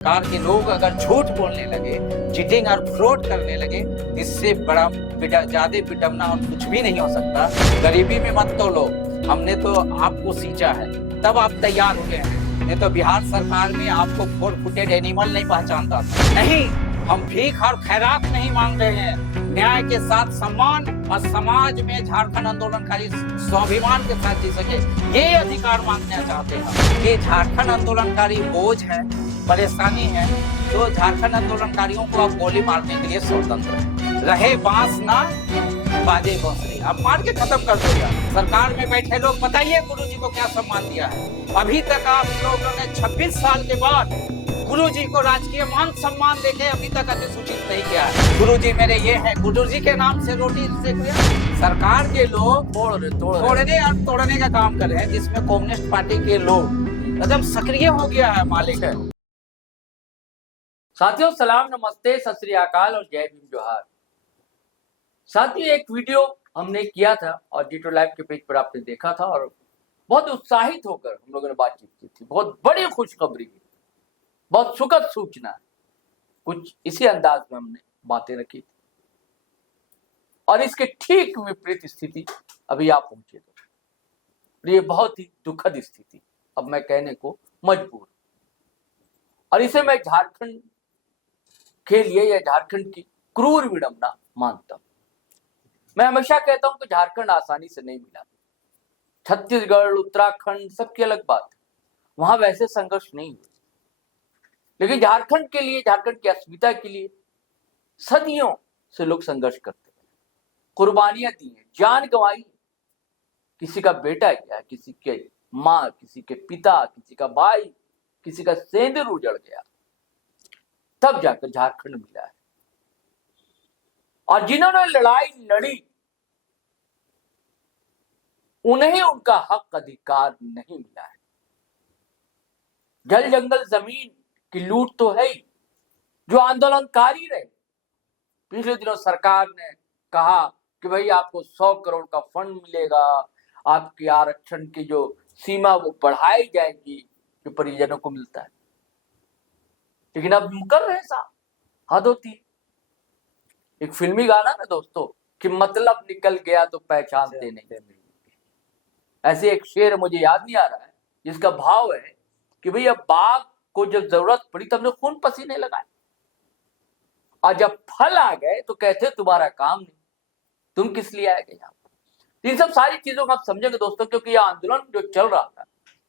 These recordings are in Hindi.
सरकार के लोग अगर झूठ बोलने लगे, चीटिंग और फ्रॉड करने लगे, इससे बड़ा ज्यादा विडम्बना और कुछ भी नहीं हो सकता। गरीबी में मत तोलो, हमने तो आपको सींचा है, तब आप तैयार हुए हैं। नहीं तो बिहार सरकार में आपको 4 फुटेड एनिमल नहीं पहचानता था। नहीं, हम भीख और खैरात नहीं मांग रहे हैं, न्याय के साथ सम्मान और समाज में झारखंड आंदोलनकारी स्वाभिमान के साथ जी सके, ये अधिकार मांगना चाहते हैं। कि झारखंड आंदोलनकारी बोझ है, परेशानी है, तो झारखंड आंदोलनकारियों को आप गोली मारने के लिए स्वतंत्र है। रहे बांस ना बाजे बांसुरी, आप मार के खत्म कर दो। सरकार में बैठे लोग बताइए गुरुजी को क्या सम्मान दिया है। अभी तक आप लोगों ने 26 साल के बाद गुरुजी को राजकीय मान सम्मान देके अभी तक अधिसूचित नहीं किया है। गुरुजी मेरे ये है, गुरुजी के नाम से रोटी से सरकार के लोग तोड़ने और तोड़ने का काम कर रहे हैं, जिसमें कम्युनिस्ट पार्टी के लोग एकदम सक्रिय हो गया है, मालिक है। साथियों सलाम, नमस्ते, सत श्री अकाल और जय भीम जोहार। साथियों एक वीडियो हमने किया था और डिटो लाइव के पेज पर आपने देखा था और बहुत उत्साहित होकर हम लोगों ने बातचीत की थी। बहुत बड़ी खुशखबरी, बहुत सुखद सूचना, कुछ इसी अंदाज में हमने बातें रखी थी और इसके ठीक विपरीत स्थिति अभी आप पहुंचे तो ये बहुत ही दुखद स्थिति अब मैं कहने को मजबूर, और इसे मैं झारखंड के लिए या झारखंड की क्रूर विडंबना मानता हूं। मैं हमेशा कहता हूं कि झारखंड आसानी से नहीं मिला। छत्तीसगढ़, उत्तराखंड सबकी अलग बात है, वहां वैसे संघर्ष नहीं हुए, लेकिन झारखंड के लिए, झारखंड की अस्मिता के लिए सदियों से लोग संघर्ष करते हैं, कुर्बानियां दी हैं, जान गंवाई। किसी का बेटा गया, किसी के माँ, किसी के पिता, किसी का भाई, किसी का सेंधर उजड़ गया, तब जाकर झारखंड मिला है। और जिन्होंने लड़ाई लड़ी उन्हें उनका हक अधिकार नहीं मिला है। जल जंगल जमीन की लूट तो है ही, जो आंदोलनकारी रहे। पिछले दिनों सरकार ने कहा कि भाई आपको 100 करोड़ का फंड मिलेगा, आपकी आरक्षण की जो सीमा वो बढ़ाई जाएगी जो परिजनों को मिलता है, लेकिन अब कर रहे साहब, हद होती है। एक फिल्मी गाना ना दोस्तों कि मतलब निकल गया तो पहचानते नहीं। ऐसे एक शेर मुझे याद नहीं आ रहा है जिसका भाव है कि भैया बाघ को जब जरूरत पड़ी तब ने खून पसीने लगाए, और जब फल आ गए तो कहते तुम्हारा काम नहीं, तुम किस लिए आए यहाँ। इन सब सारी चीजों को आप समझेंगे दोस्तों, क्योंकि यह आंदोलन जो चल रहा था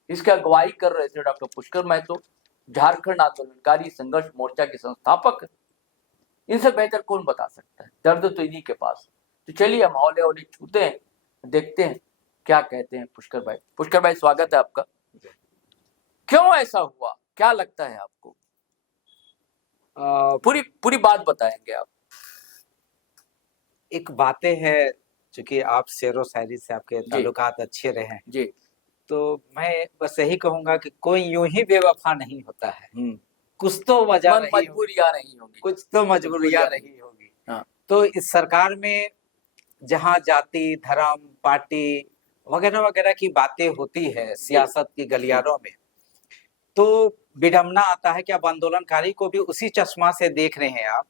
इसकी अगुवाई कर रहे थे डॉक्टर पुष्कर महतो, झारखंड आंदोलनकारी संघर्ष मोर्चा के संस्थापक। इनसे बेहतर कौन बता सकता है, दर्द तो इन्हीं के पास। तो चलिए हम हौले हौले छूते हैं, देखते हैं क्या कहते हैं पुष्कर भाई। पुष्कर भाई स्वागत है आपका। क्यों ऐसा हुआ, क्या लगता है आपको? पूरी बात बताएंगे आप। एक बातें है, चूंकि आप शेरो शायरी से आपके ताल्लुकात अच्छे रहे हैं जी, तो मैं बस यही कहूंगा कि कोई यूं ही बेवफा नहीं होता है। कुछ तो वजह मजबूरियां नहीं होगी, कुछ तो मजबूरियां रही होगी। हाँ। तो इस सरकार में जहां जाति, धर्म, पार्टी वगैरह वगैरह की बातें होती है सियासत की गलियारों में, तो विडम्बना आता है कि अब आंदोलनकारी को भी उसी चश्मा से देख रहे हैं आप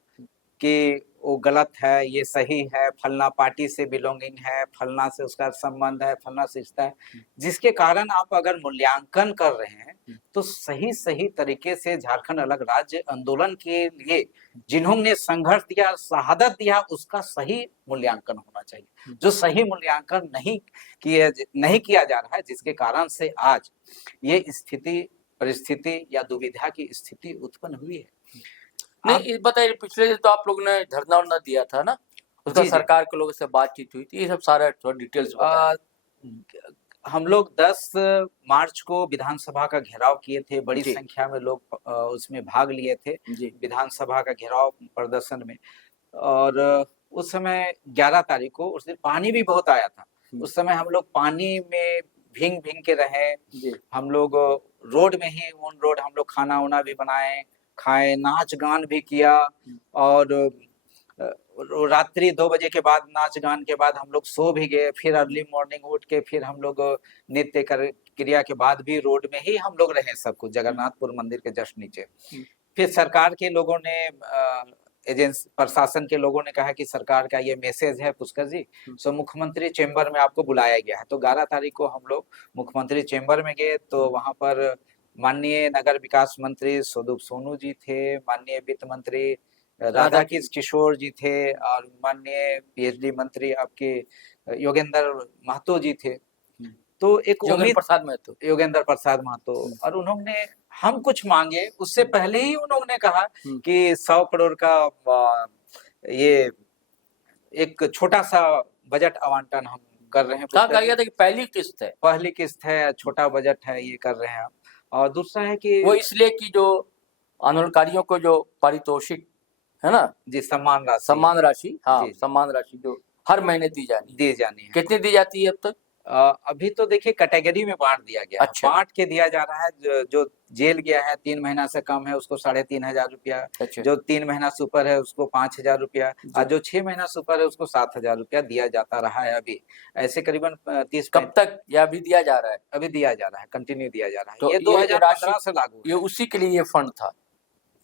कि वो गलत है, ये सही है, फलना पार्टी से बिलोंगिंग है, फलना से उसका संबंध है, फलना से रिश्ता है, जिसके कारण आप अगर मूल्यांकन कर रहे हैं तो सही सही तरीके से झारखंड अलग राज्य आंदोलन के लिए जिन्होंने संघर्ष दिया, शहादत दिया, उसका सही मूल्यांकन होना चाहिए। जो सही मूल्यांकन नहीं किया जा रहा है, जिसके कारण से आज ये स्थिति, परिस्थिति या दुविधा की स्थिति उत्पन्न हुई है। नहीं बताइए, पिछले तो आप लोगों ने धरना उरना दिया था ना, उसका सरकार के लोगों से बातचीत हुई थी, ये सब सारा थोड़ा डिटेल्स हम लोग 10 मार्च को विधानसभा का घेराव किए थे, बड़ी संख्या में लोग उसमें भाग लिए थे विधानसभा का घेराव प्रदर्शन में। और उस समय 11 तारीख को, उस दिन पानी भी बहुत आया था, उस समय हम लोग पानी में भींग भींग के रहे। हम लोग रोड में ही, ऑन रोड हम लोग खाना वाना भी बनाए, खाए, नाच गान भी किया, और रात्रि 2 बजे के बाद नाच गान के बाद हम लोग सो भी गए। फिर अर्ली मॉर्निंग उठ के फिर हम लोग नित्य क्रिया के बाद भी रोड में ही हम लोग रहे, सब कुछ जगन्नाथपुर मंदिर के जस्ट नीचे। फिर सरकार के लोगों ने एजेंसी प्रशासन के लोगों ने कहा कि सरकार का ये मैसेज है पुष्कर जी, सो मुख्यमंत्री चेंबर में आपको बुलाया गया है। तो 11 तारीख को हम लोग मुख्यमंत्री चेंबर में गए, तो वहां पर माननीय नगर विकास मंत्री स्वरूप सोनू जी थे, माननीय वित्त मंत्री राधा किशोर जी थे, और माननीय पीएचडी मंत्री आपके योगेंद्र महतो जी थे। तो एक योगेंद्र प्रसाद महतो, और उन्होंने हम कुछ मांगे उससे पहले ही उन्होंने कहा कि 100 करोड़ का ये एक छोटा सा बजट आवंटन हम कर रहे हैं। कहा गया था कि पहली किस्त है, छोटा बजट है, ये कर रहे हैं आप। और दूसरा है कि वो इसलिए कि जो आंदोलनकारियों को जो पारितोषिक है ना जी, सम्मान राशि, हाँ, सम्मान राशि जो हर महीने दी जानी है। कितनी दी जाती है अब तक? अभी तो देखिए कैटेगरी में बांट दिया गया। अच्छा। बांट के दिया जा रहा है। जो जेल गया है 3 महीना से कम है उसको 3,500 रुपया। अच्छा। जो 3 महीना से ऊपर है उसको 5,000 रुपया, और जो 6 महीना से ऊपर है उसको 7,000 रुपया दिया जाता रहा है। अभी ऐसे करीबन 30। कब तक यह अभी दिया जा रहा है? अभी दिया जा रहा है, कंटिन्यू दिया जा रहा है। तो ये 2015 से लागू। ये उसी के लिए ये फंड था?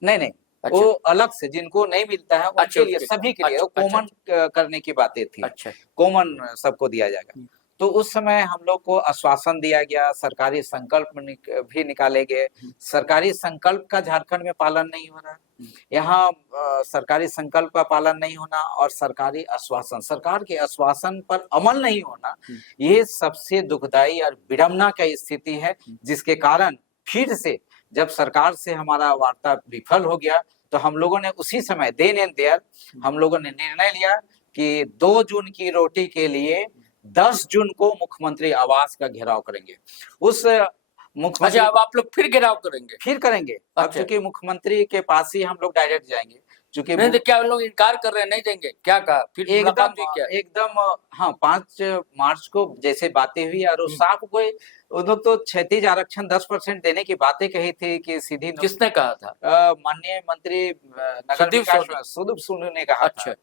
नहीं, अच्छा। वो अलग से जिनको नहीं मिलता है उनके लिए, सभी के लिए कॉमन करने की बातें थी। अच्छा, कॉमन सबको दिया जाएगा। तो उस समय हम लोग को आश्वासन दिया गया, सरकारी संकल्प भी निकाले गए। सरकारी संकल्प का झारखंड में पालन नहीं हो रहा है। यहाँ सरकारी संकल्प का पालन नहीं होना और सरकारी आश्वासन, सरकार के आश्वासन पर अमल नहीं होना, ये सबसे दुखदाई और विडंबना की स्थिति है। जिसके कारण फिर से जब सरकार से हमारा वार्ता विफल हो गया तो हम लोगों ने उसी समय देन एंड देयर हम लोगों ने निर्णय लिया कि 2 जून की रोटी के लिए 10 जून को मुख्यमंत्री आवास का घेराव करेंगे। उस मुख्यमंत्री, अब आप लोग फिर घेराव करेंगे? फिर करेंगे। अच्छा। अब क्योंकि मुख्यमंत्री के पास ही हम लोग डायरेक्ट जाएंगे, क्योंकि नहीं तो क्या लोग इनकार कर रहे हैं, नहीं देंगे? क्या कहा फिर? एकदम हाँ, 5 मार्च को जैसे बातें हुई और साफ कोई उन्होंने तो क्षैतिज आरक्षण 10% देने की बातें कही थी कि सीधी। किसने कहा था? माननीय मंत्री नगर विकास स्वरूप सोनू ने कहा। अच्छा।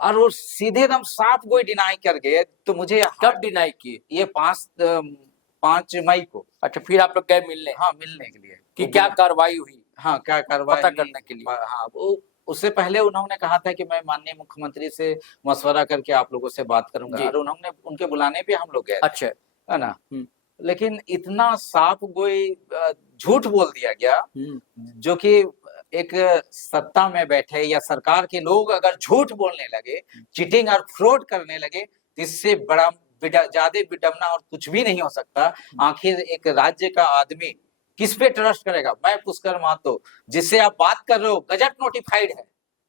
और वो सीधे एकदम साफ कोई डिनाई कर गए। तो मुझे कब डिनाई किए? ये 5 मई को। अच्छा, फिर आप लोग गए मिलने? हाँ, मिलने के लिए कि क्या कार्रवाई हुई। हाँ, क्या कार्रवाई पता करने के लिए। हाँ, वो उससे पहले उन्होंने कहा था कि मैं माननीय मुख्यमंत्री से मशवरा करके आप लोगों से बात करूंगा, और उन्होंने उनके बुलाने पे हम लोग गए। अच्छा, है ना। लेकिन इतना साफ कोई झूठ बोल दिया गया, जो कि एक सत्ता में बैठे या सरकार के लोग अगर झूठ बोलने लगे, चीटिंग और फ्रॉड करने लगे, इससे बड़ा ज्यादा विडंबना और कुछ भी नहीं हो सकता। आखिर एक राज्य का आदमी किस पे ट्रस्ट करेगा? मैं पुष्कर महतो, जिससे आप बात कर रहे हो, गजट नोटिफाइड है,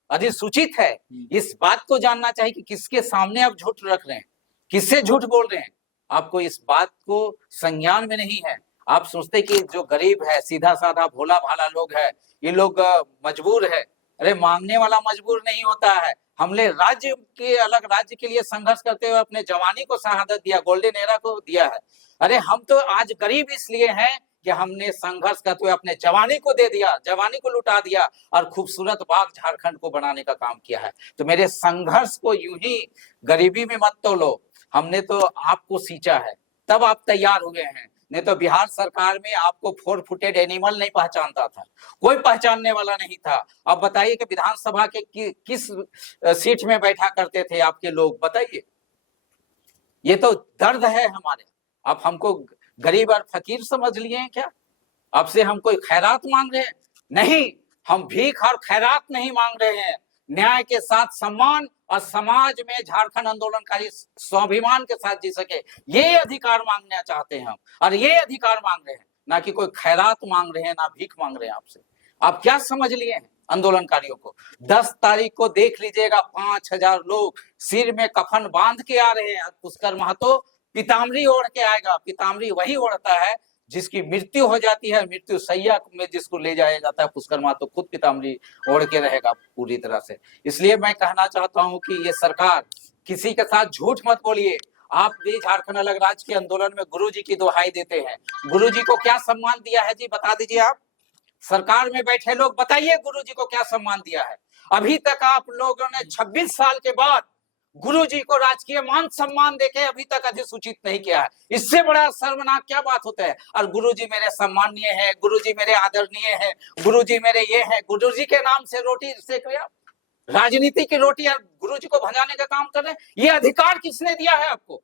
अधिसूचित है। इस बात को जानना चाहिए कि किसके सामने आप झूठ रख रहे हैं, किससे झूठ बोल रहे हैं। आपको इस बात को संज्ञान में नहीं है। आप सोचते कि जो गरीब है, सीधा साधा भोला भाला लोग है, ये लोग मजबूर है। अरे मांगने वाला मजबूर नहीं होता है। हमने राज्य के अलग राज्य के लिए संघर्ष करते हुए अपने जवानी को शहादत दिया, गोल्डन एरा को दिया है। अरे हम तो आज गरीब इसलिए हैं कि हमने संघर्ष करते हुए अपने जवानी को दे दिया, जवानी को लुटा दिया और खूबसूरत बाग झारखंड को बनाने का काम किया है। तो मेरे संघर्ष को यूं ही गरीबी में मत तोलो। हमने तो आपको सींचा है, तब आप तैयार हुए हैं। नहीं तो बिहार सरकार में आपको 4 फुटेड एनिमल नहीं पहचानता था, कोई पहचानने वाला नहीं था। अब बताइए कि विधानसभा के किस सीट में बैठा करते थे आपके लोग, बताइए। ये तो दर्द है हमारे। आप हमको गरीब और फकीर समझ लिए हैं क्या? आपसे हम कोई खैरात मांग रहे हैं? नहीं, हम भीख और खैरात नहीं मांग रहे हैं। न्याय के साथ सम्मान और समाज में झारखंड आंदोलनकारी स्वाभिमान के साथ जी सके, ये अधिकार मांगना चाहते हैं हम, और ये अधिकार मांग रहे हैं, ना कि कोई खैरात मांग रहे हैं, ना भीख मांग रहे हैं आपसे। आप क्या समझ लिए हैं आंदोलनकारियों को? 10 तारीख को देख लीजिएगा, 5,000 लोग सिर में कफन बांध के आ रहे हैं। पुष्कर महतो पीताम्बरी ओढ़ के आएगा। पीताम्बरी वही ओढ़ता है जिसकी मृत्यु हो जाती है, मृत्यु सैया में जिसको ले जाया जाता है। पुष्कर महतो खुद पीताम्बरी ओढ़ के रहेगा पूरी तरह से। इसलिए मैं कहना चाहता हूं कि ये सरकार, किसी के साथ झूठ मत बोलिए। आप भी झारखंड अलग राज्य के आंदोलन में गुरुजी की दुहाई देते हैं। गुरुजी को क्या सम्मान दिया है जी, बता दीजिए आप। सरकार में बैठे लोग बताइए गुरुजी को क्या सम्मान दिया है। अभी तक आप लोगों ने 26 साल के बाद गुरुजी को राजकीय मान सम्मान देके अभी तक अधिसूचित नहीं किया है। इससे बड़ा शर्मनाक क्या बात होता है। और गुरुजी मेरे सम्मानीय है, गुरुजी मेरे आदरणीय है, गुरुजी मेरे ये है, गुरुजी के नाम से रोटी सेक रहे, राजनीति की रोटी और गुरुजी को भजाने का काम कर रहे हैं। ये अधिकार किसने दिया है आपको?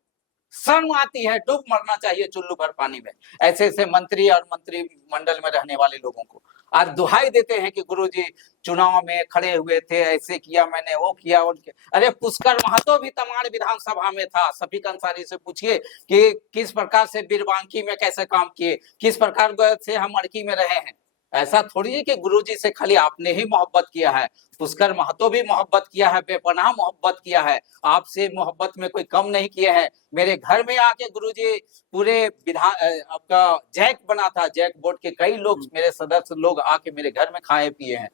शर्म आती है, डूब मरना चाहिए चुल्लू भर पानी में ऐसे ऐसे मंत्री और मंत्रिमंडल में रहने वाले लोगों को। आज दुहाई देते हैं कि गुरुजी चुनाव में खड़े हुए थे, ऐसे किया मैंने, वो किया, उनके। अरे पुष्कर महतो भी तमाड़ विधानसभा में था। शफीक अंसारी से पूछिए कि किस प्रकार से बीरबांकी में कैसे काम किए, किस प्रकार से हम अड़की में रहे हैं। ऐसा थोड़ी है कि गुरुजी से खाली आपने ही मोहब्बत किया है, पुष्कर महतो भी मोहब्बत किया है, बेपनाह मोहब्बत किया है। आपसे मोहब्बत में कोई कम नहीं किया है। मेरे घर में आके गुरुजी पूरे विधान आपका जैक बना था, जैक बोर्ड के कई लोग मेरे सदस्य लोग आके मेरे घर में खाए पिए हैं।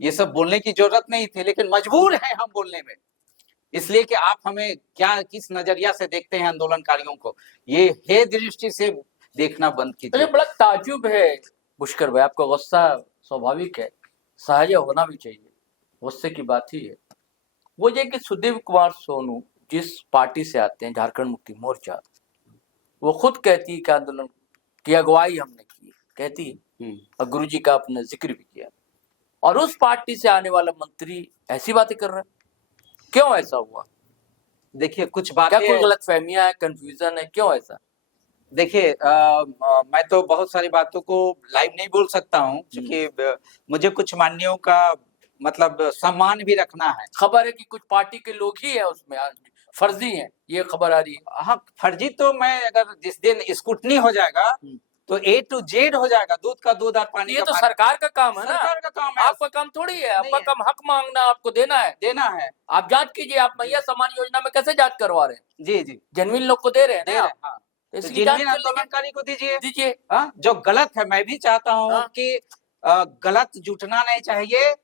ये सब बोलने की जरूरत नहीं थी, लेकिन मजबूर है हम बोलने में, इसलिए कि आप हमें क्या किस नजरिया से देखते हैं आंदोलनकारियों को, ये हे दृष्टि से देखना बंद कीजिए। बड़ा ताजुब है पुष्कर भाई, आपका गुस्सा स्वाभाविक है, सहज होना भी चाहिए, गुस्से की बात ही है। वो ये कि सुदेव कुमार सोनू जिस पार्टी से आते हैं, झारखंड मुक्ति मोर्चा, वो खुद कहती है कि आंदोलन की अगुवाई हमने की, कहती है, और गुरुजी का अपना जिक्र भी किया। और उस पार्टी से आने वाला मंत्री ऐसी बातें कर रहा है, क्यों ऐसा हुआ? देखिए कुछ बातें, क्या कोई गलतफहमियां है, कंफ्यूजन है, क्यों ऐसा? देखिए मैं तो बहुत सारी बातों को लाइव नहीं बोल सकता हूँ, क्योंकि मुझे कुछ मान्यों का मतलब सम्मान भी रखना है। खबर है कि कुछ पार्टी के लोग ही है उसमें फर्जी हैं, ये खबर आ रही है। हाँ, फर्जी तो मैं अगर जिस दिन स्क्रूटनी हो जाएगा तो A to Z हो जाएगा, दूध का दूध और पानी ये का तो पानी। सरकार का काम है ना, सरकार का काम है, आपका काम थोड़ी है। आपका है। काम हक मांगना, आपको देना है। आप जांच कीजिए, आप मैया सम्मान योजना में कैसे जांच करवा रहे हैं? जी जी, जेन्युइन लोग को दे रहे हैं दे ना, रहे हैं, हाँ। तो तो इसकी जांच जिनमें कर लीजिए। आंदोलनकारी को दीजिए, दीजिए। हाँ, जो गलत है। मैं भी चाहता हूँ हाँ। कि गलत जुटना नहीं चाहिए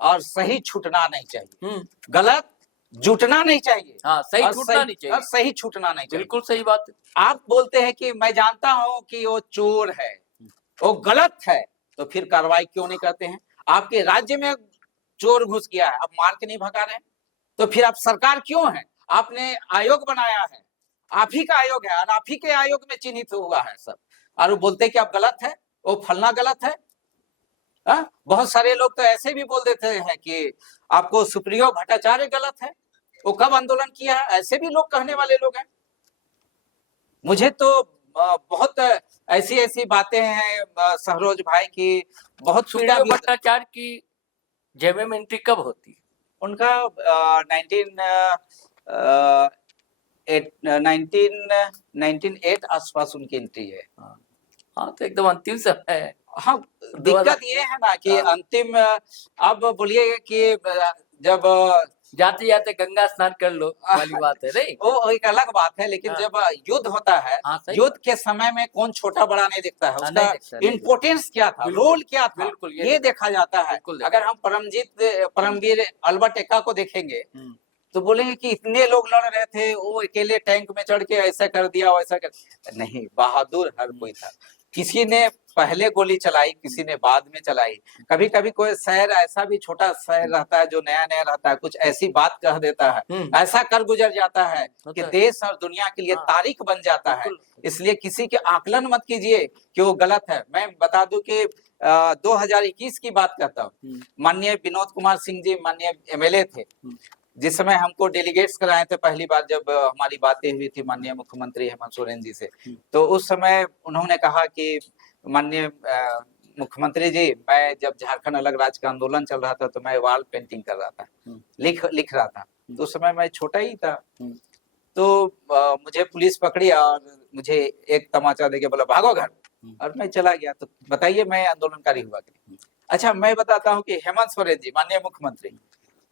और सही छूटना नहीं चाहिए। गलत जुटना नहीं चाहिए, हाँ, सही और छूटना नहीं चाहिए, और सही छूटना नहीं चाहिए। बिल्कुल सही बात है। आप बोलते हैं कि मैं जानता हूं कि वो चोर है, वो गलत है, तो फिर कार्रवाई क्यों नहीं करते हैं? आपके राज्य में चोर घुस गया है, आप मार के नहीं भगा रहे हैं, तो फिर आप सरकार क्यों है? आपने आयोग बनाया है, आप ही का आयोग है, और आप ही के आयोग में चिन्हित हुआ है सब, और वो बोलते हैं कि आप गलत है, वो फलना गलत है। बहुत सारे लोग तो ऐसे भी बोल देते हैं कि आपको सुप्रियो भट्टाचार्य गलत है, वो कब आंदोलन किया है, ऐसे भी लोग कहने वाले लोग हैं। मुझे तो बहुत ऐसी ऐसी बातें हैं सहरोज भाई की, बहुत सुप्रियो भट्टाचार्य की जेएमएम एंट्री कब होती है? उनका 1998 आसपास उनकी एंट्री है। हाँ, तो एकदम अंतिम समय है। हाँ, दिक्कत ये है ना कि अंतिम, अब बोलिए कि जब जाते जाते गंगा स्नान कर लो वाली बात है, नहीं? वो एक अलग बात है, लेकिन जब युद्ध होता है, युद्ध के समय में कौन छोटा बड़ा नहीं दिखता है, उसका इम्पोर्टेंस क्या था, रोल क्या था, ये देखा जाता है। अगर हम परमवीर अल्बर्ट एक्का को देखेंगे तो बोलेंगे कि इतने लोग लड़ रहे थे, वो अकेले टैंक में चढ़ के ऐसा कर दिया, वैसा कर, नहीं, बहादुर हर कोई था। किसी ने पहले गोली चलाई, किसी ने बाद में चलाई। कभी कभी कोई शहर ऐसा भी छोटा शहर रहता है जो नया नया रहता है, कुछ ऐसी बात कह देता है, ऐसा कर गुजर जाता है कि देश और दुनिया के लिए तारीख बन जाता है। इसलिए किसी के आकलन मत कीजिए कि वो गलत है। मैं बता दूं कि 2021 की बात करता हूँ। माननीय विनोद कुमार सिंह जी माननीय एमएलए थे, जिस समय हमको डेलीगेट्स कराए थे पहली बार, जब हमारी बातें हुई थी माननीय मुख्यमंत्री हेमंत सोरेन जी से, तो उस समय उन्होंने कहा कि माननीय मुख्यमंत्री जी, मैं जब झारखंड अलग राज्य का आंदोलन चल रहा था तो मैं वॉल पेंटिंग कर रहा था, लिख रहा था। तो उस समय मैं छोटा ही था, तो मुझे पुलिस पकड़ी और मुझे एक तमाचा देके बोला भागो घर, और मैं चला गया। तो बताइए मैं आंदोलनकारी हुआ कि? अच्छा, मैं बताता हूँ कि हेमंत सोरेन जी माननीय मुख्यमंत्री,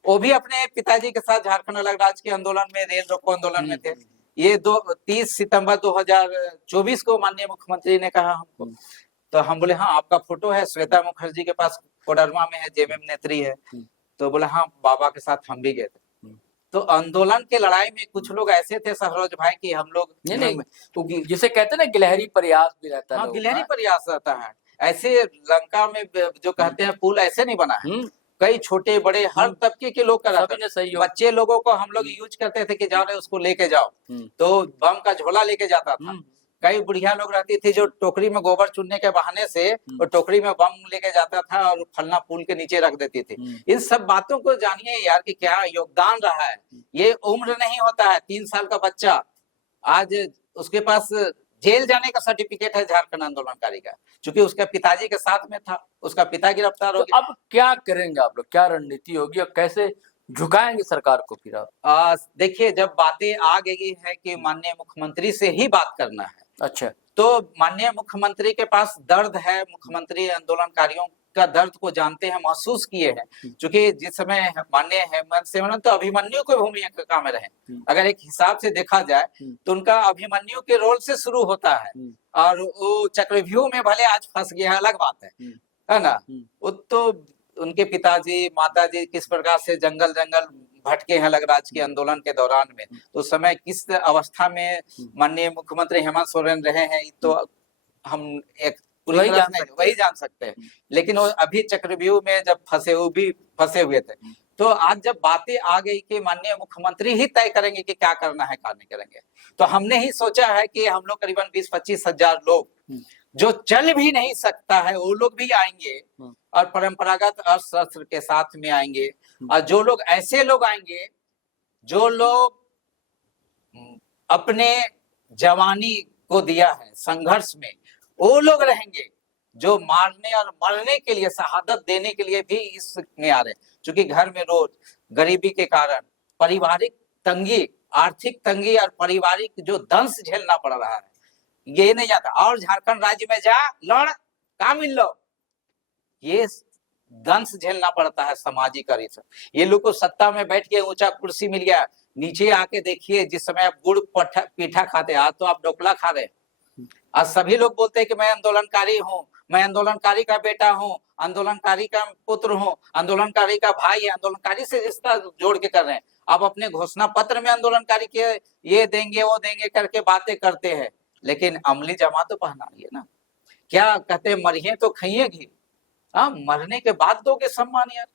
वो भी अपने पिताजी के साथ झारखंड अलग राज्य के आंदोलन में, रेल रोको आंदोलन में थे। ये 30 सितंबर 2024 को माननीय मुख्यमंत्री ने कहा हमको, तो हम बोले हाँ आपका फोटो है, श्वेता मुखर्जी के पास कोडरमा में है, जेएमएम नेत्री है। तो बोले हाँ, बाबा के साथ हम भी गए थे। तो आंदोलन के लड़ाई में कुछ लोग ऐसे थे सहरोज भाई कि हम लोग नहीं, जिसे कहते हैं ना गिलहरी प्रयास भी रहता है। गिलहरी प्रयास रहता है। ऐसे लंका में जो कहते हैं पुल ऐसे नहीं बना है, कई छोटे बड़े हर तबके के लोग करा सभी ने सहयोग। बच्चे लोगों को हम लोग यूज करते थे कि जा रहे उसको लेके जाओ, तो बम का झोला लेके जाता था। कई बुढ़िया लोग रहती थी जो टोकरी में गोबर चुनने के बहाने से और टोकरी में बम लेके जाता था और फलना पुल के नीचे रख देती थी। इन सब बातों को जानिए यार कि क्या योगदान रहा है। ये उम्र नहीं होता है, 3 साल का बच्चा आज उसके पास जेल जाने का सर्टिफिकेट है झारखंड आंदोलनकारी का, क्योंकि उसका पिताजी के साथ में था, उसका पिता गिरफ्तार हो गया। अब क्या करेंगे आप लोग, क्या रणनीति होगी और कैसे झुकाएंगे सरकार को फिर आप? देखिए, जब बातें आ गई है कि माननीय मुख्यमंत्री से ही बात करना है, अच्छा, तो माननीय मुख्यमंत्री के पास दर्द है, मुख्यमंत्री आंदोलनकारियों का दर्द को जानते हैं, महसूस किए हैं। क्योंकि जिस समय माननीय हेमंत सोरेन तो अभिमन्यु के भूमिका में रहे, अगर एक हिसाब से देखा जाए तो उनका अभिमन्यु के रोल से शुरू होता है और वो चक्रव्यूह में भले आज फंस गया है, अलग बात है ना। वो तो उनके पिताजी माताजी किस प्रकार से जंगल जंगल भटके हैं लगराज के आंदोलन के दौरान में, तो उस समय किस अवस्था में माननीय मुख्यमंत्री हेमंत सोरेन रहे हैं, तो हम एक वही जान सकते हैं। लेकिन वो अभी चक्रव्यूह में जब फंसे हुए थे, तो आज जब बातें आ गई कि माननीय मुख्यमंत्री ही तय करेंगे कि क्या करना है क्या नहीं करेंगे, तो हमने ही सोचा है कि हम लोग करीबन 20-25 हजार लोग जो चल भी नहीं सकता है वो लोग भी आएंगे और परंपरागत अस्त्र शस्त्र के साथ में आएंगे। और जो लोग ऐसे लोग आएंगे जो लोग अपने जवानी को दिया है संघर्ष में, वो लोग रहेंगे जो मारने और मरने के लिए, शहादत देने के लिए भी इसमें आ रहे हैं। क्योंकि घर में रोज गरीबी के कारण पारिवारिक तंगी, आर्थिक तंगी और पारिवारिक जो दंश झेलना पड़ रहा है, ये नहीं जाता। और झारखंड राज्य में जा लड़ काम मिल लो, ये दंश झेलना पड़ता है सामाजिक और ये लोग को सत्ता में बैठ के ऊंचा कुर्सी मिल गया, नीचे आके देखिए जिस समय आप गुड़ पीठा खाते, आज तो आप ढोकला खा रहे। आज सभी लोग बोलते हैं कि मैं आंदोलनकारी हूँ, मैं आंदोलनकारी का बेटा हूँ, आंदोलनकारी का पुत्र हूँ, आंदोलनकारी का भाई है, आंदोलनकारी से रिश्ता जोड़ के कर रहे हैं। अब अपने घोषणा पत्र में आंदोलनकारी के ये देंगे वो देंगे करके बातें करते हैं, लेकिन अमली जमा तो पहनाइए ना। क्या कहते, मरिए तो खाइए घी, मरने के बाद दोगे सम्मान यार।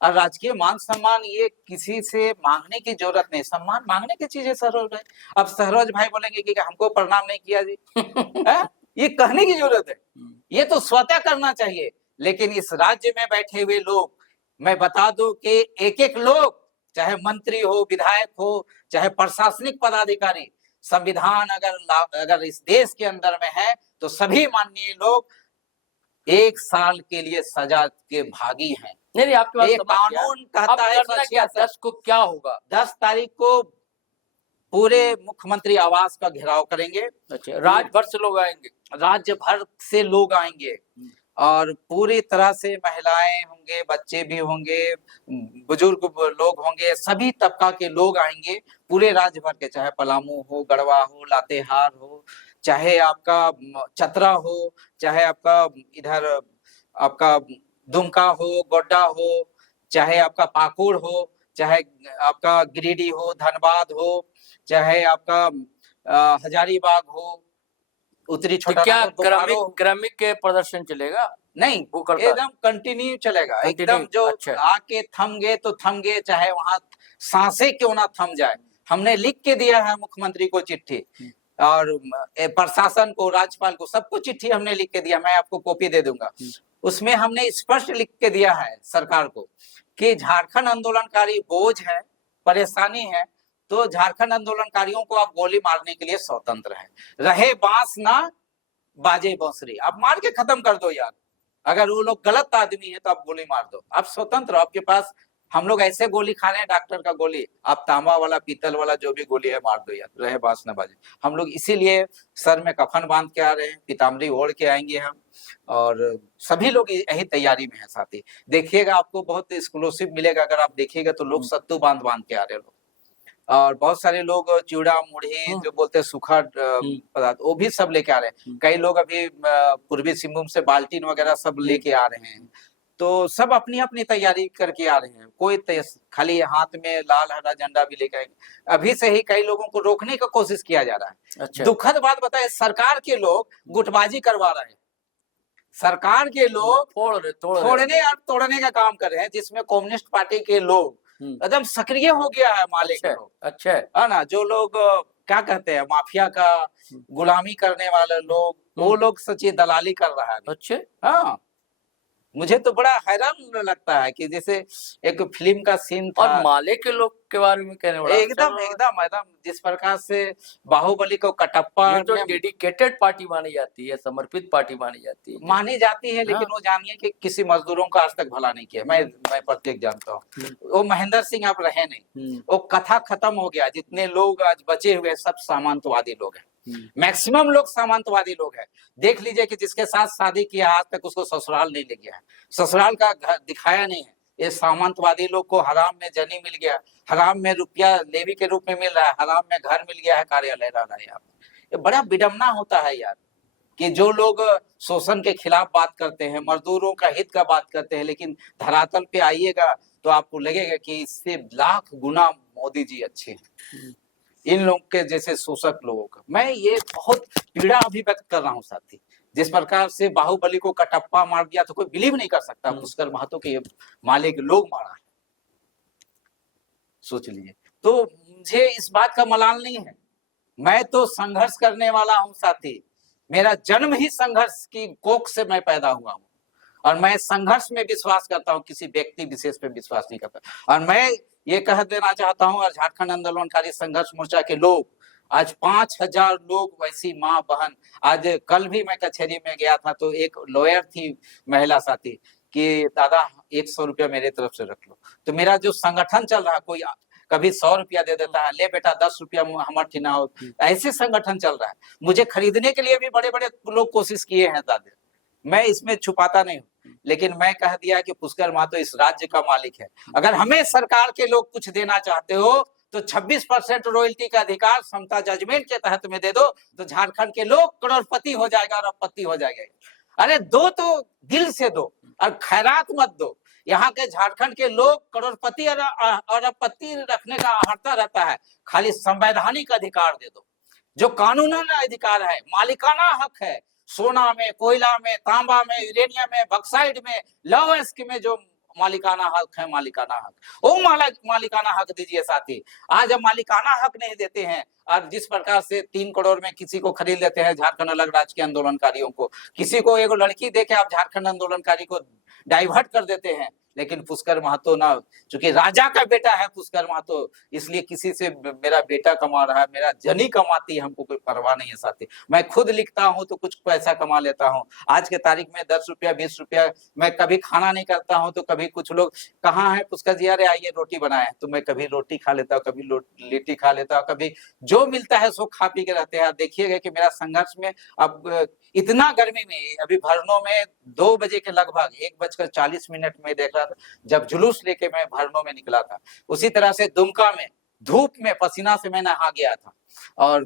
और राजकीय मान सम्मान ये किसी से मांगने की जरूरत नहीं, सम्मान मांगने की चीज है सरोज भाई। अब सरोज भाई बोलेंगे कि हमको प्रणाम नहीं किया जी ये कहने की जरूरत है, ये तो स्वतः करना चाहिए। लेकिन इस राज्य में बैठे हुए लोग, मैं बता दूं कि एक एक लोग, चाहे मंत्री हो, विधायक हो, चाहे प्रशासनिक पदाधिकारी, संविधान अगर इस देश के अंदर में है तो सभी माननीय लोग 1 साल के लिए सजा के भागी हैं। नहीं, आपके पास कानून कहता है 10 को क्या होगा, 10 तारीख को पूरे मुख्यमंत्री आवास का घेराव करेंगे। अच्छा, राज्य भर से लोग आएंगे, राज्य भर से लोग आएंगे और पूरी तरह से महिलाएं होंगे, बच्चे भी होंगे, बुजुर्ग लोग होंगे, सभी तबका के लोग आएंगे पूरे राज्य भर के, चाहे पलामू हो, गढ़वा हो, लातेहार हो, चाहे आपका चतरा हो, चाहे आपका इधर आपका दुमका हो, गोड्डा हो, चाहे आपका पाकुड़ हो, चाहे आपका गिरिडीह हो, धनबाद हो, चाहे आपका हजारीबाग हो, उत्तरी छोटा। क्या क्रमिक के प्रदर्शन चलेगा? नहीं, एकदम कंटिन्यू चलेगा, एकदम जो अच्छा। आके थम गए तो थम गए, चाहे वहां सांसें क्यों ना थम जाए। हमने लिख के दिया है मुख्यमंत्री को चिट्ठी और प्रशासन को, राज्यपाल को, सबको चिट्ठी हमने लिख के दिया, मैं आपको कॉपी दे दूंगा। उसमें हमने स्पष्ट लिख के दिया है सरकार को कि झारखंड आंदोलनकारी बोझ है, परेशानी है, तो झारखंड आंदोलनकारियों को आप गोली मारने के लिए स्वतंत्र है। रहे बांस ना बाजे बांसुरी, आप मार के खत्म कर दो यार। अगर वो लोग गलत आदमी है तो आप गोली मार दो, आप स्वतंत्र, आपके पास हम लोग ऐसे गोली खा रहे हैं डॉक्टर का गोली, आप तांबा वाला पीतल वाला जो भी गोली है मार दो यार, रहे बांस ना बाजे। हम लोग इसीलिए सर में कफन बांध के आ रहे हैं, पीताम्बरी ओढ़ के आएंगे हम, और सभी लोग यही तैयारी में है। साथी देखिएगा, आपको बहुत एक्सक्लूसिव मिलेगा, अगर आप देखिएगा तो लोग सत्तू बांध के आ रहे हैं लोग, और बहुत सारे लोग चूड़ा मुढ़ी जो बोलते हैं सूखा पदार्थ, वो भी सब लेके आ रहे हैं। कई लोग अभी पूर्वी सिंहभूम से बाल्टीन वगैरह सब लेके आ रहे हैं। तो सब अपनी अपनी तैयारी करके आ रहे हैं, कोई खाली हाथ में लाल हरा झंडा भी लेके आएंगे। अभी से ही कई लोगों को रोकने का कोशिश किया जा रहा है। अच्छा। दुखद बात बताए, सरकार के लोग गुटबाजी करवा रहे हैं, सरकार के लोग तोड़ने फोड़ने और तोड़ने का काम कर रहे हैं, जिसमें कम्युनिस्ट पार्टी के लोग एकदम सक्रिय हो गया है। माले के लोग, अच्छा है ना, जो लोग क्या कहते हैं, माफिया का गुलामी करने वाले लोग, वो लोग सच्ची दलाली कर रहा है। अच्छे हाँ, मुझे तो बड़ा हैरान लगता है कि जैसे एक फिल्म का सीन था। और माले के लोग के बारे में कहने वाला एकदम एकदम एकदम जिस प्रकार से बाहुबली को कटप्पा ये तो डेडिकेटेड पार्टी मानी जाती है, समर्पित पार्टी मानी जाती है, मानी जाती है, लेकिन वो जानिए कि किसी मजदूरों का आज तक भला नहीं किया। मैं प्रत्येक जानता हूँ। वो महेंद्र सिंह अब रहे नहीं, वो कथा खत्म हो गया। जितने लोग आज बचे हुए सब सामंतवादी लोग हैं, मैक्सिमम लोग सामंतवादी लोग हैं। देख लीजिए कि जिसके साथ शादी किया आज तक उसको ससुराल नहीं ले गया है, ससुराल का घर दिखाया नहीं है। ये सामंतवादी लोग को हराम में जनी मिल गया, हराम में रुपया लेवी के रूप में मिल रहा है, हराम में घर मिल गया है, कार्यालय रह रहा है। यहाँ ये बड़ा विडम्बना होता है यार, कि जो लोग शोषण के खिलाफ बात करते हैं, मजदूरों का हित का बात करते हैं, लेकिन धरातल पे आइएगा तो आपको लगेगा कि इससे लाख गुना मोदी जी अच्छे हैं इन लोग के जैसे शोषक लोगों का। मैं ये बहुत पीड़ा अभिव्यक्त कर रहा हूँ साथी। जिस प्रकार से बाहुबली को कटप्पा मार दिया तो कोई बिलीव नहीं कर सकता, पुष्कर महतो के माले के लोग मारा है, सोच लीजिए। तो मुझे इस बात का मलाल नहीं है, मैं तो संघर्ष करने वाला हूं साथी। मेरा जन्म ही संघर्ष की कोख से मैं पैदा हुआ हूं, और मैं संघर्ष में विश्वास करता हूं, किसी व्यक्ति विशेष पे विश्वास नहीं करता। और मैं ये कह देना चाहता हूं, और झारखंड आंदोलनकारी संघर्ष मोर्चा के लोग, आज 5000 लोग, वैसी माँ बहन। आज कल भी मैं कचहरी में गया था तो एक लॉयर थी महिला साथी कि दादा 100 रुपया मेरे तरफ से रख लो। तो मेरा जो संगठन चल रहा, कोई कभी 100 रुपया दे देता है, ले बेटा 10 रुपया हमारे ठिना हो, ऐसे संगठन चल रहा है। मुझे खरीदने के लिए भी बड़े बड़े लोग कोशिश किए हैं दादा, मैं इसमें छुपाता नहीं हूँ, लेकिन मैं कह दिया कि पुष्कर महतो इस राज्य का मालिक है। अगर हमें सरकार के लोग कुछ देना चाहते हो तो 26% रॉयल्टी का अधिकार समता जजमेंट के तहत में दे दो, तो झारखंड के लोग करोड़पति हो जाएगा और अरबपति हो जाएगा। अरे दो तो दिल से दो, और खैरात मत दो। यहाँ के झारखंड के लोग करोड़पति और अरबपति रखने का आहर्ता रहता है, खाली संवैधानिक अधिकार दे दो, जो कानूनन अधिकार है, मालिकाना हक है। सोना में, कोयला में, तांबा में, यूरेनियम में, बक्साइड में, लौह में जो मालिकाना हक है, मालिकाना हक, वो मालिकाना हक दीजिए साथी। आज हम मालिकाना हक नहीं देते हैं, और जिस प्रकार से 3 करोड़ में किसी को खरीद लेते हैं झारखंड अलग राज्य के आंदोलनकारियों को, किसी को एक लड़की देके आप झारखंड आंदोलनकारी को डाइवर्ट कर देते हैं। लेकिन पुष्कर महतो ना, चूंकि राजा का बेटा है पुष्कर महतो, इसलिए किसी से मेरा बेटा कमा रहा है, मेरा जनी कमाती है, हमको कोई परवाह नहीं है साथी। मैं खुद लिखता हूं तो कुछ पैसा कमा लेता हूं। आज के तारीख में 10 रुपया 20 रुपया, मैं कभी खाना नहीं करता हूं तो कभी कुछ लोग कहाँ है पुष्कर जी, अरे आइए रोटी बनाए, तो मैं कभी रोटी खा लेता हूँ, कभी लिट्टी खा लेता हूँ, कभी जो मिलता है सो खा पी के रहते हैं। देखिएगा कि मेरा संघर्ष में अब इतना गर्मी में, अभी भरनों में 2 बजे के लगभग 1:40 में देख रहा था जब जुलूस लेके मैं भरनों में निकला था। उसी तरह से दुमका में धूप में पसीना से मैं नहा गया था, और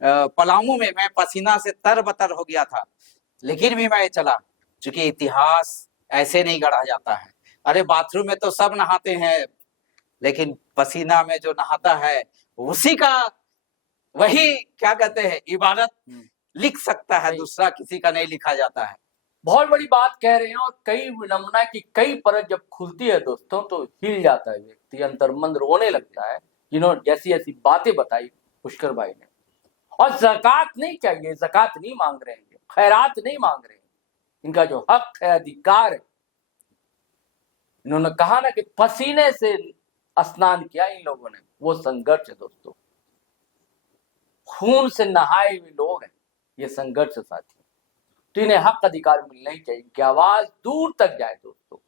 पलामू में मैं पसीना से तरबतर हो गया था, लेकिन भी मैं चला, क्योंकि इतिहास ऐसे नहीं गढ़ा जाता है। अरे बाथरूम में तो सब नहाते हैं, लेकिन पसीना में जो नहाता है उसी का, वही क्या कहते हैं, इबारत लिख सकता है, दूसरा किसी का नहीं लिखा जाता है। बहुत बड़ी बात कह रहे हैं, और कई विडंबना की कई परत जब खुलती है दोस्तों तो हिल जाता है व्यक्ति, अंतर्मन रोने लगता है, जिन्होंने जैसी ऐसी बातें बताई पुष्कर भाई ने। और ज़कात नहीं चाहिए, ज़कात नहीं मांग रहे हैं, खैरात नहीं मांग रहे हैं, इनका जो हक है, अधिकार है। इन्होंने कहा ना कि पसीने से स्नान किया इन लोगों ने, वो संघर्ष है दोस्तों, खून से नहाए हुए लोग हैं, ये संघर्ष साथी। तो इन्हें हक अधिकार मिलना ही चाहिए कि आवाज दूर तक जाए दोस्तों,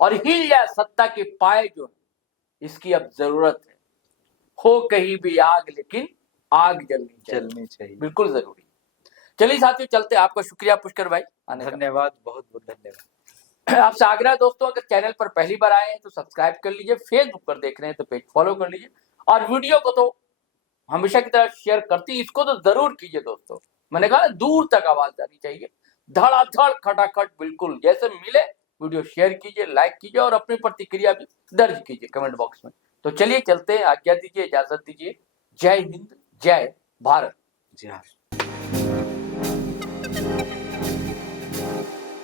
और हिल जाए सत्ता के पाए जो है, इसकी अब जरूरत है। हो कहीं भी आग, लेकिन आग जलनी चाहिए, बिल्कुल जरूरी। चलिए साथियों चलते, आपका शुक्रिया पुष्कर भाई, धन्यवाद, बहुत बहुत धन्यवाद। आपसे आग्रह दोस्तों, अगर चैनल पर पहली बार आए हैं तो सब्सक्राइब कर लीजिए, फेसबुक पर देख रहे हैं तो पेज फॉलो कर लीजिए, और वीडियो को तो हमेशा की तरह शेयर करती, इसको तो जरूर कीजिए दोस्तों। मैंने कहा दूर तक आवाज जानी चाहिए, धड़ाधड़ खटाखट, बिल्कुल जैसे मिले वीडियो शेयर कीजिए, लाइक कीजिए, और अपनी प्रतिक्रिया भी दर्ज कीजिए कमेंट बॉक्स में। तो चलिए चलते हैं, आज्ञा दीजिए, इजाजत दीजिए। जय हिंद, जय भारत। जी हाँ।